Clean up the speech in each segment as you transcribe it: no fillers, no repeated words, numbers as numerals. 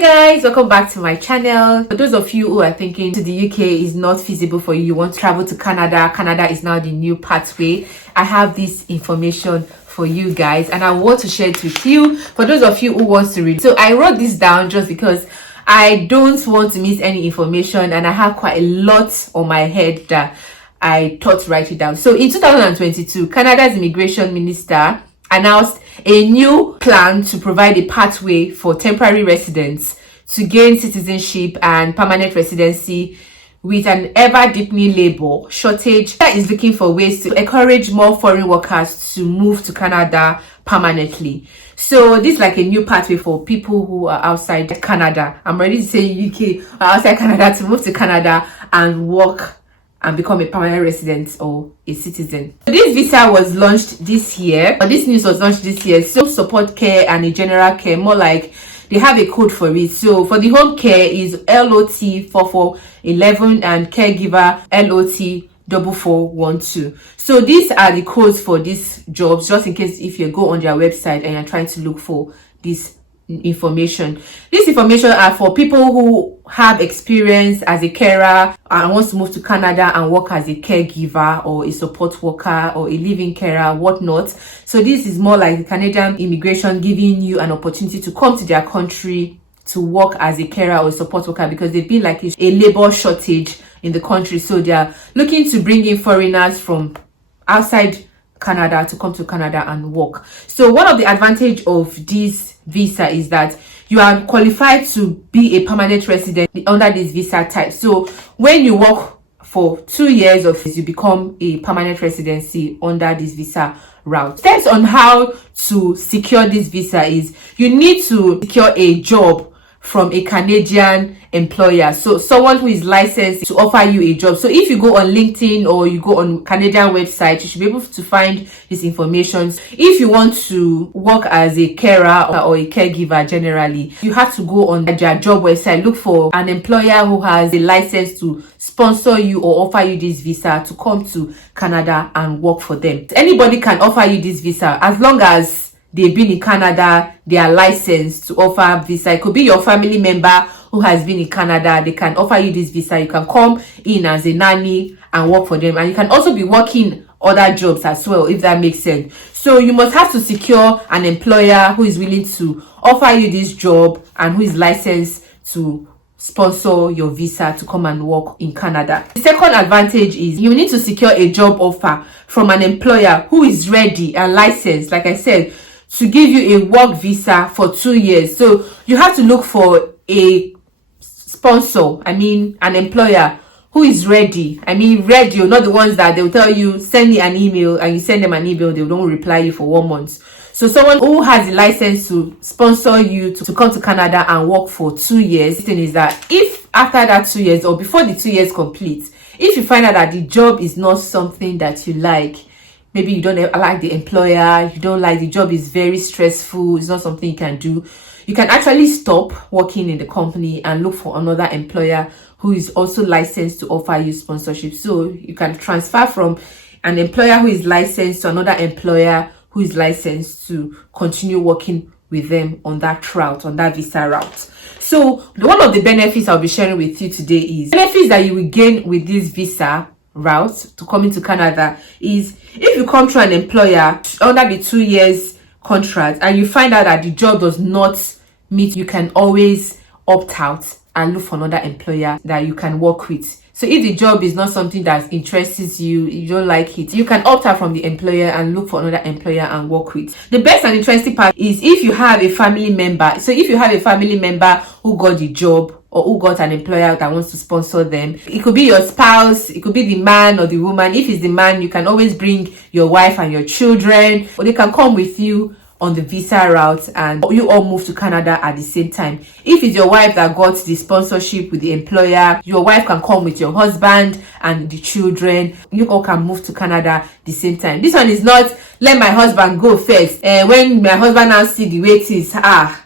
Hi guys, welcome back to my channel. For those of you who are thinking to the UK is not feasible for you, you want to travel to Canada is now the new pathway. I have this information for you guys and I want to share it with you for those of you who want to read. So I wrote this down just because I don't want to miss any information and I have quite a lot on my head that I thought to write it down. So in 2022, Canada's immigration minister announced a new plan to provide a pathway for temporary residents to gain citizenship and permanent residency with an ever-deepening labor shortage that is looking for ways to encourage more foreign workers to move to Canada permanently. So this is like a new pathway for people who are outside Canada. I'm ready to say UK or outside Canada to move to Canada and work and become a permanent resident or a citizen. So this visa was launched this year, or this news was launched this year. So support care and a general care, more like they have a code for it. So for the home care is LOT 4411 and caregiver LOT 4412. So these are the codes for these jobs, just in case if you go on their website and you're trying to look for this information. This information are for people who have experience as a carer and wants to move to Canada and work as a caregiver or a support worker or a living carer, whatnot. So this is more like the Canadian immigration giving you an opportunity to come to their country to work as a carer or a support worker, because they've been like a labor shortage in the country. So they are looking to bring in foreigners from outside Canada to come to Canada and work. So one of the advantage of this visa is that you are qualified to be a permanent resident under this visa type. So when you work for 2 years of this, you become a permanent residency under this visa route. Steps on how to secure this visa is you need to secure a job from a Canadian employer, so someone who is licensed to offer you a job. So if you go on LinkedIn or you go on Canadian website, you should be able to find this information. If you want to work as a carer or a caregiver generally, you have to go on their job website, look for an employer who has a license to sponsor you or offer you this visa to come to Canada and work for them. Anybody can offer you this visa as long as they've been in Canada, they are licensed to offer visa. It could be your family member who has been in Canada. They can offer you this visa. You can come in as a nanny and work for them. And you can also be working other jobs as well, if that makes sense. So you must have to secure an employer who is willing to offer you this job and who is licensed to sponsor your visa to come and work in Canada. The second advantage is you need to secure a job offer from an employer who is ready and licensed, like I said, to give you a work visa for 2 years. So you have to look for a sponsor, an employer who is ready. Ready, not the ones that they'll tell you, send me an email, and you send them an email, they don't reply you for 1 month. So someone who has a license to sponsor you to come to Canada and work for 2 years. The thing is that if after that 2 years or before the 2 years complete, if you find out that the job is not something that you like, maybe you don't like the employer, you don't like the job, is very stressful, it's not something you can do, you can actually stop working in the company and look for another employer who is also licensed to offer you sponsorship. So you can transfer from an employer who is licensed to another employer who is licensed to continue working with them on that route, on that visa route. So one of the benefits I'll be sharing with you today is benefits that you will gain with this visa route to come into Canada is if you come to an employer under the 2 years contract and you find out that the job does not meet, you can always opt out and look for another employer that you can work with. So if the job is not something that interests you, you don't like it, you can opt out from the employer and look for another employer and work with. The best and interesting part is if you have a family member. So if you have a family member who got the job or who got an employer that wants to sponsor them, it could be your spouse, it could be the man or the woman. If it's the man, you can always bring your wife and your children, or they can come with you on the visa route and you all move to Canada at the same time. If it's your wife that got the sponsorship with the employer, your wife can come with your husband and the children. You all can move to Canada at the same time. This one is not let my husband go first. When my husband now see the way it is,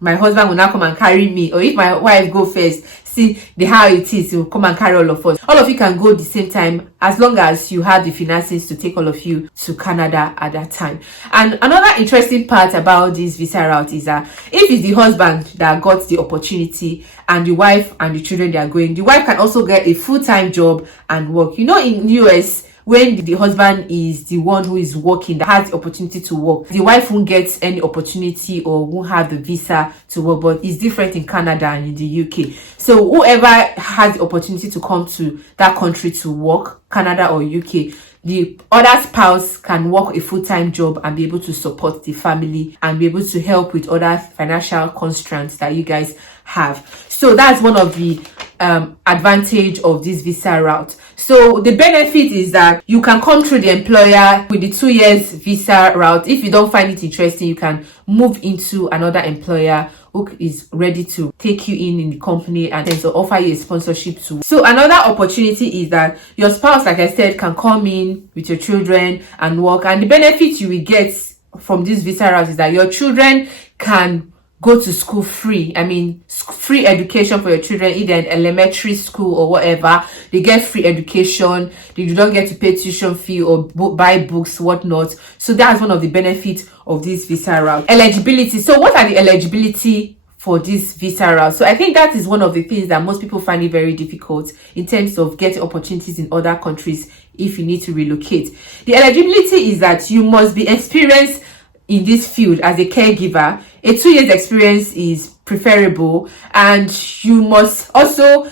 my husband will now come and carry me, or if my wife go first, see how it is, he will come and carry all of us. All of you can go the same time, as long as you have the finances to take all of you to Canada at that time. And another interesting part about this visa route is that if it's the husband that got the opportunity and the wife and the children they are going, the wife can also get a full-time job and work. You know, in US, when the husband is the one who is working, that has the opportunity to work, the wife won't get any opportunity or won't have the visa to work. But it's different in Canada and in the UK. So whoever has the opportunity to come to that country to work, Canada or UK, the other spouse can work a full-time job and be able to support the family and be able to help with other financial constraints that you guys have. So that's one of the advantage of this visa route. So the benefit is that you can come through the employer with the 2 years visa route. If you don't find it interesting, you can move into another employer who is ready to take you in the company and then to offer you a sponsorship too. So another opportunity is that your spouse, like I said, can come in with your children and work. And the benefit you will get from this visa route is that your children can go to school free. I mean, free education for your children, either in elementary school or whatever. They get free education. They do not get to pay tuition fee or buy books, whatnot. So that's one of the benefits of this visa route. Eligibility. So what are the eligibility for this visa route? So I think that is one of the things that most people find it very difficult in terms of getting opportunities in other countries if you need to relocate. The eligibility is that you must be experienced in this field as a caregiver. A 2 years experience is preferable, and you must also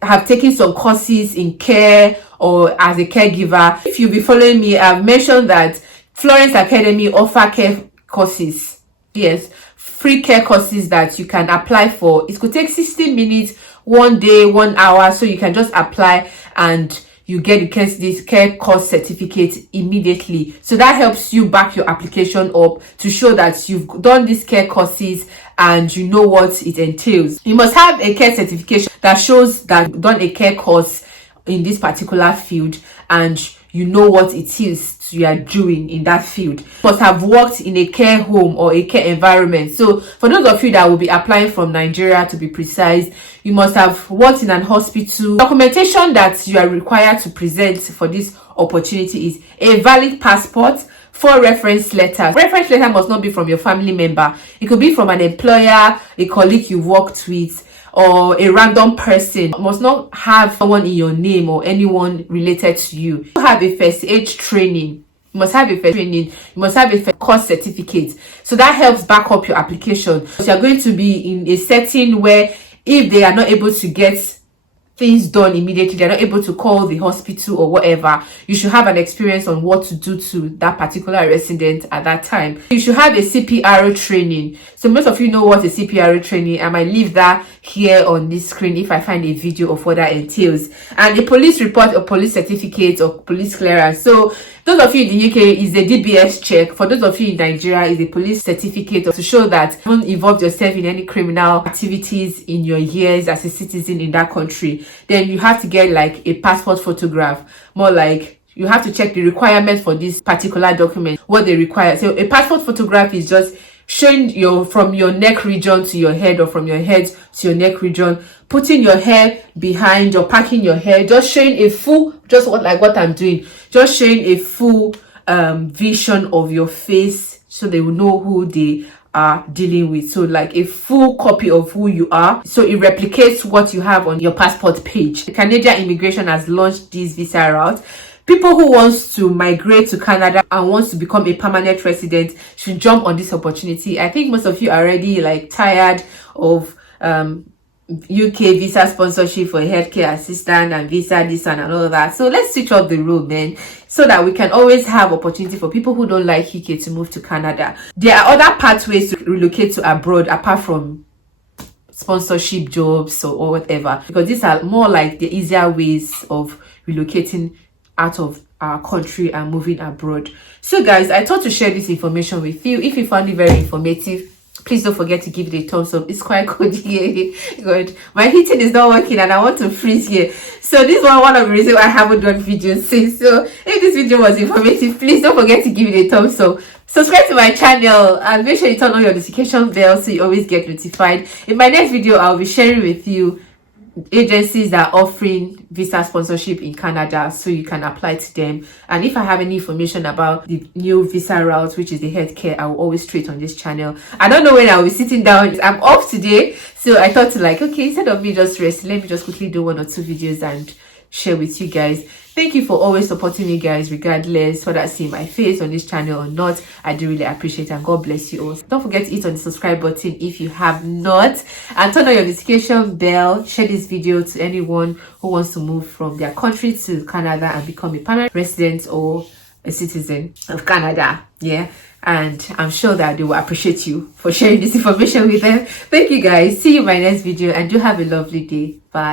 have taken some courses in care or as a caregiver. If you'll be following me, I've mentioned that Florence Academy offer care courses. Yes, free care courses that you can apply for. It could take 60 minutes, 1 day, 1 hour, so you can just apply and you get this care course certificate immediately. So that helps you back your application up to show that you've done these care courses and you know what it entails. You must have a care certification that shows that you've done a care course in this particular field and you know what it is you are doing in that field. You must have worked in a care home or a care environment. So for those of you that will be applying from Nigeria, to be precise, you must have worked in an hospital. Documentation that you are required to present for this opportunity is a valid passport, 4 reference letters. Reference letter must not be from your family member. It could be from an employer, a colleague you worked with, or a random person. You must not have someone in your name or anyone related to you. You have a first aid training. You must have a first training. You must have a first course certificate. So that helps back up your application. So you're going to be in a setting where if they are not able to get things done immediately, they're not able to call the hospital or whatever, you should have an experience on what to do to that particular resident at that time. You should have a CPR training. So most of you know what a CPR training. I might leave that here on this screen if I find a video of what that entails. And a police report or police certificate or police clearance. So those of you in the UK is a DBS check. For those of you in Nigeria is a police certificate to show that you haven't involved yourself in any criminal activities in your years as a citizen in that country. Then you have to get like a passport photograph, more like you have to check the requirements for this particular document, what they require. So a passport photograph is just showing from your neck region to your head, or from your head to your neck region, putting your hair behind or packing your hair, just showing a full, like what I'm doing, just showing a full vision of your face so they will know who they are dealing with. So like a full copy of who you are, so it replicates what you have on your passport page. The Canadian immigration has launched this visa route. People who wants to migrate to Canada and wants to become a permanent resident should jump on this opportunity. I think most of you are already like tired of UK visa sponsorship for healthcare assistant and visa this and all of that. So let's switch up the rule, man, so that we can always have opportunity for people who don't like UK to move to Canada. There are other pathways to relocate to abroad apart from sponsorship jobs or whatever, because these are more like the easier ways of relocating out of our country and moving abroad. So guys, I thought to share this information with you. If you found it very informative, please don't forget to give it a thumbs up. It's quite cold here. Good. My heating is not working and I want to freeze here. So this was one of the reasons why I haven't done videos since. So if this video was informative, please don't forget to give it a thumbs up. Subscribe to my channel and make sure you turn on your notification bell so you always get notified. In my next video, I'll be sharing with you agencies that are offering visa sponsorship in Canada, so you can apply to them. And if I have any information about the new visa route, which is the healthcare, I will always treat on this channel. I don't know when I will be sitting down. I'm off today, so I thought to like, okay, instead of me just resting, let me just quickly do 1 or 2 videos and share with you guys. Thank you for always supporting me, guys, regardless whether I see my face on this channel or not. I do really appreciate it, and God bless you all. Don't forget to hit on the subscribe button if you have not, and turn on your notification bell. Share this video to anyone who wants to move from their country to Canada and become a permanent resident or a citizen of Canada. Yeah, and I'm sure that they will appreciate you for sharing this information with them. Thank you, guys. See you in my next video, and do have a lovely day. Bye.